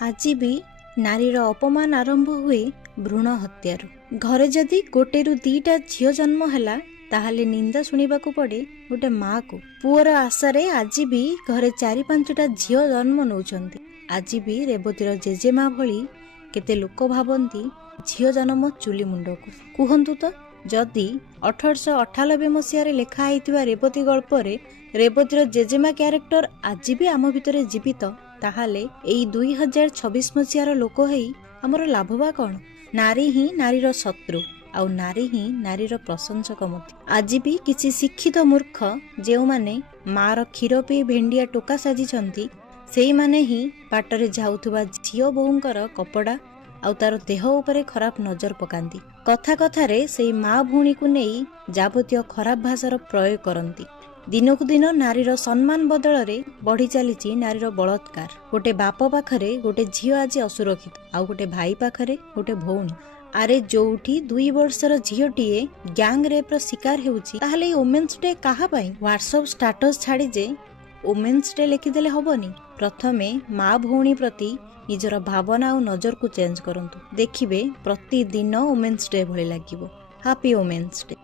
आज भी नारीर अपमान आरंभ हुए भ्रूण हत्यारू। घरे जदि गोटेरु दीटा झियो जन्म हैला ताहाले निंदा सुनिबाकू पड़े गोटे माँ को। पुअर आशारे आज भी घरे 4-5टा झियो जन्म नौचंती। आज भी रेवतीर जेजेमा भली केते लोक भावंती झियो जन्म चुली मुंडकू। कुहंतु तो जदि 1898 मसीह लेखा होइतिबा रेवती गल्परे रेवतीर जेजेमा क्यारेक्टर आज भी आम भितरे जीवित ताहाले एई 2026 मसीहार लोक हेई हमर लाभवा कौन? नारी ही नारीर शत्रु आउ नारी ही नारीर प्रशंसक मत। आज भी किसी शिक्षित मूर्ख जेउ माने मार क्षीर पी भेंडिया टोका साजिछंती सेई माने ही बाटरे जाउथुबा झियो बोहुंकर कपड़ा आउ तार देह उपरे खराब नजर पकांती। कथा कथारे सेई माँ भूणी को नहीं जाबतीय खराब भाषार प्रयोग करती। दिनकू दिन नारीर सम्मान बदल रे बढ़ी चली नारीर बलात्कार। गोटे बाप पाखरे गोटे झियो आज असुरक्षित आउ गोटे भाई पाखरे गोटे भौणी। आरे जोठी 2 वर्षर झियोटीए गैंग रेप शिकार हेउची ताहले वुमेन्स डे काहा पई? व्हाट्सएप स्टेटस छाड़ी जे वुमेन्स डे लिखिदेले हबनी। प्रथमे माँ भौणी प्रति निजर भावना और नजर को चेंज करंतु। देखिबे प्रतिदिन वुमेन्स डे भली लागिबो। Happy women's day.